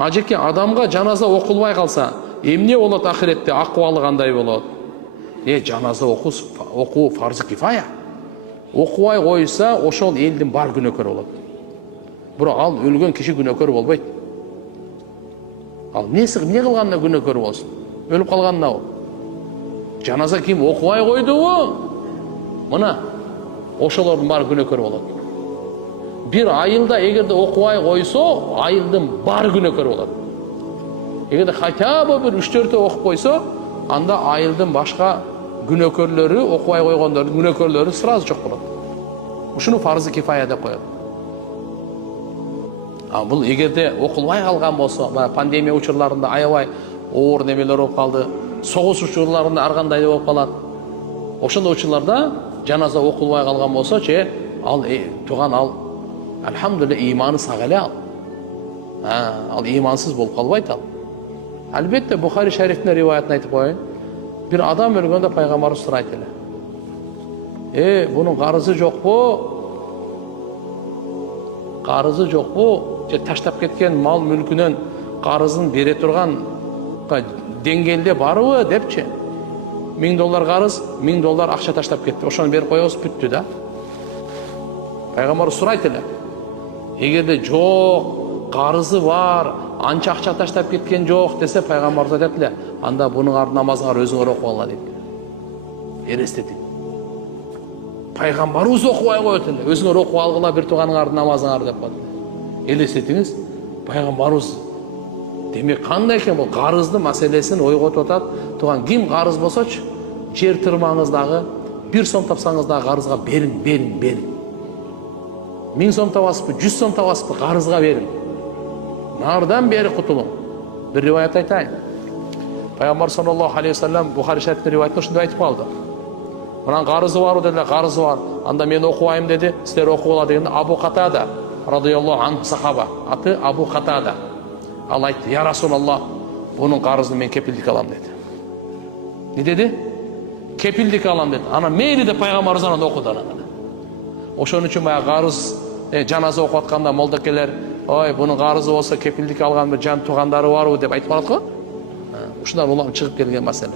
Ажеке адамға жаназа оқылбай қалса, эмне болот ахиретте, акыбалы кандай болот? Жаназа окуу фарзы кифая. Окубай койса, ошол элдин бар күнөөкөрү болот. Бирок ал өлгөн киши күнөөкөр болбойт. Ал эмне кылганына күнөөкөр болсун? Өлүп калганына ол. Жаназа ким окубай койдубу? Мына ошолордун бар күнөөкөр болот. Bir айылда эгерде окубай койсо, айылдын бар күнөөкөр болот. Эгерде хотя бы bir 3-4 окуп койсо, анда айылдын башка күнөөкөрлөрү, окубай койгондордун күнөөкөрлөрү сразу жок болот. Ушуну фарзы кифая деп коет. Бул эгерде окулбай калган болсо, пандемия учурларында аябай оор немелер болуп калды, согуш учурларында ар кандай болуп калат. Ошондой учурларда жаназа окулбай калган болсо, ал туган ал алхамдулилlah иманы сак эле ал. Ал имансыз болуп калбайт ал. Албетте Бухари шарифтин риваятын айтып коеюн. Bir adam өлгөндө пайгамбарыбыз сурайт эле. Бунун карызы жокпу? Карызы жокпу? Же таштап кеткен мал мүлкүнөн карызын бере турган деңгээлде барбы депчи. $1000 карыз, $1000 акча таштап кетти. Ошону берип коебуз, бүттү да. Пайгамбарыбыз сурайт эле. Эгерде жок, карызы бар, анча акча таштап кеткен жок десе, пайгамбарыбыз айтат эле, анда бунун ар намазыңар өзүңөр окуп алгыла дейт. Элестетиң. Пайгамбарыбыз окубай коет эле, өзүңөр окуп алгыла бир тууганыңардын намазыңар деп коет. Элестетиңиз, пайгамбарыбыз демек кандай экен бул карыздын маселесин ойготуп атат. Туган ким карыз болсочу, жер тырмаңыздагы 1 сом тапсаңыз дагы карызга берин. 1000 сом табасызбы, 100 сом табасызбы, карызга берин. Нардан бери кутулуң. Bir риваят айтайын. Пайгамбар саллаллаху алейхи вассалам Бухари шарифтин риваятында ушундай айтып калды. Мынан карызы барбы dediler, карызы бар. Анда мен окубайм деди, силер окуп ала дегенде Абу Катада радыйаллаху анху сахаба, аты Абу Катада. Ал айтты: "Я Расулаллах, бунун карызын мен кепилдик алам" деди. Не деди? Кепилдик алам деди. Ана мейли деп пайгамбарыбыз анан окуду анан. Ошон үчүн баягы карыз жаназа окуп атканда молдокелер, "Ой, бунун карызы болсо кепилдик алган бир жан туугандары барбы" деп айтып калат го. Ушундан улам чыгып келген маселе.